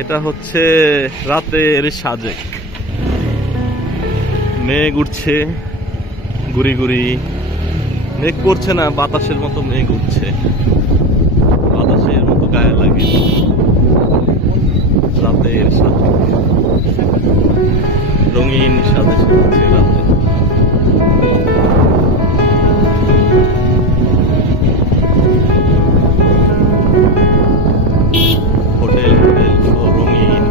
এটা হচ্ছে রাতের সাজেক। মেঘ উঠছে গুড়ি গুড়ি, মেঘ করছে না, বাতাসের মতো মেঘ উঠছে, বাতাসের মতো গায়ে লাগে। রাতের সাজেক, রঙিন সাজে সেজেছে রাতে। হোটেল হোটেল সহ রঙিন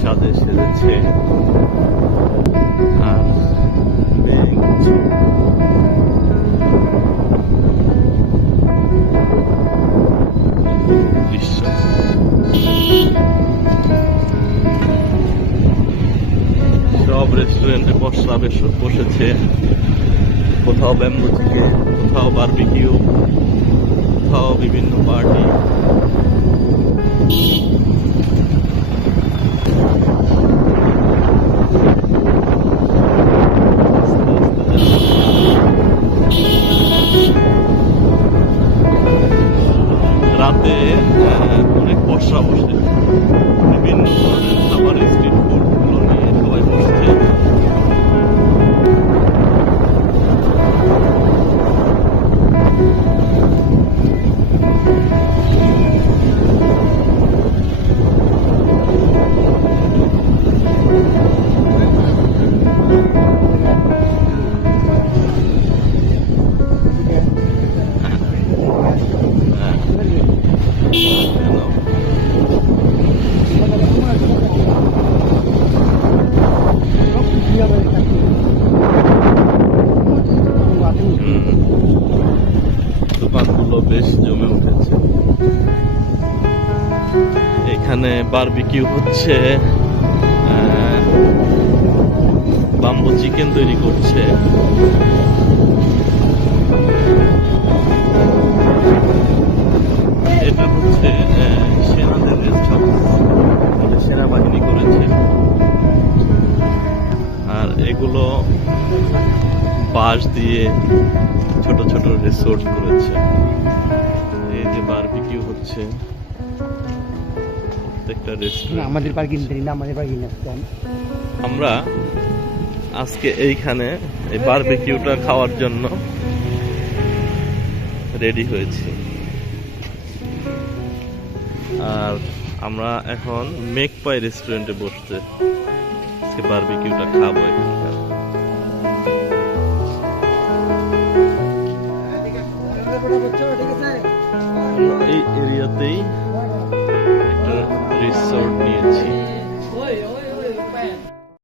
সাজে সেজেছে আর মেঘ উঠছে। দৃশ্য সব রেস্টুরেন্টে পসরা বসেছে, কোথাও ব্যাম্বু চিকেন, কোথাও বারবিকিউ, কোথাও বিভিন্ন পার্টি। রাতে অনেক পসরা বসে, বিভিন্ন ধরনের খাবার স্ট্রিট ফুড গুলো নিয়ে সবাই বসছে। দোকানগুলো বেশ জমে উঠেছে। এখানে বারবিকিউ হচ্ছে, বাম্বু চিকেন তৈরি করছে। এটা হচ্ছে সেনাদের রেস্ট হাউস, সেনাবাহিনী করেছে। আর এগুলো বাঁশ দিয়ে ছোট ছোট রিসোর্ট করেছে। এই যে বারবিকিউ হচ্ছে প্রত্যেকটা রেস্টুরেন্ট। আমাদের পার্কিং না, আমাদের পার্কিং আমরা আজকে এইখানে এই বারবিকিউটা খাওয়ার জন্য রেডি হয়েছি। আর আমরা এখন মেকপাই রেস্টুরেন্টে বসতে আজকে বারবিকিউটা খাবো এখানকার। এই এরিয়াতেই একটা রিসোর্ট নিয়েছি।